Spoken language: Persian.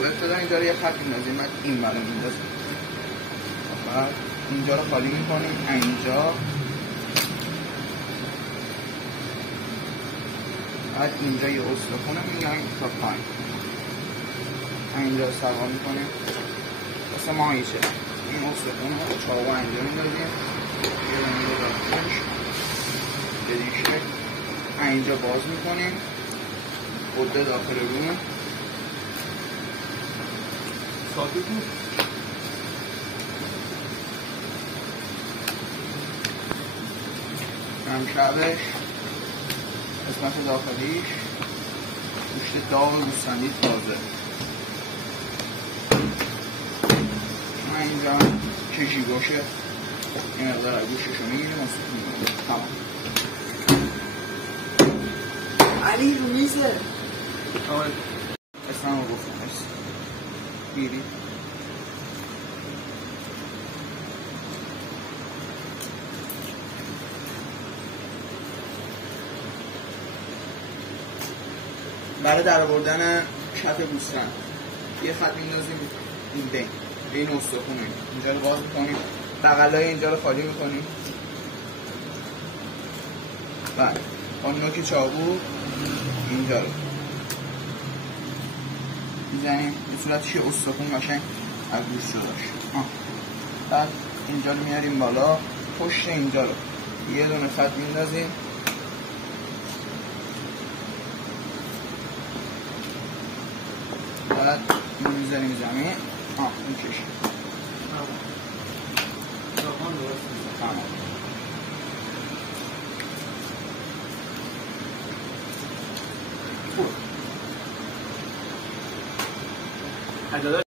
خب ابتدا اینجا رو یه خط میندازیم، بعد این برای میندازیم، بعد اینجا رو خالی میکنیم، اینجا، بعد اینجا یه استخونه میایم تا پایین، اینجا رو سوا میکنیم واسه ماهیچه. این استخونه رو چاقو اینجا میندازیم، یه دونه رو داخلش بدین شکل، اینجا باز میکنیم، قده داخل رومه ساکت بود. همشبش قسمت داخلیش گوشت داغ گوسفندی تازه. من اینجا کشی باشه این مقدار گوشتشو میگیریم و سوپ میگیریم. تمام. علی رو میزه اسمم رو گفتم مرسی. بیری برای در آوردن کف گوسفند یه خط میندازیم این بین استخونه، اینجا رو باز میکنیم، بغلای اینجا رو خالی میکنیم، بعد با نوک چاقو اینجا رو میزنیم به صورتش یه استخون قشنگ از گوشت داشت. بعد اینجا رو میاریم بالا، پشت اینجا رو یه دونه خط میندازیم، بعد این میذاریم زمین. این کشیم. تمام.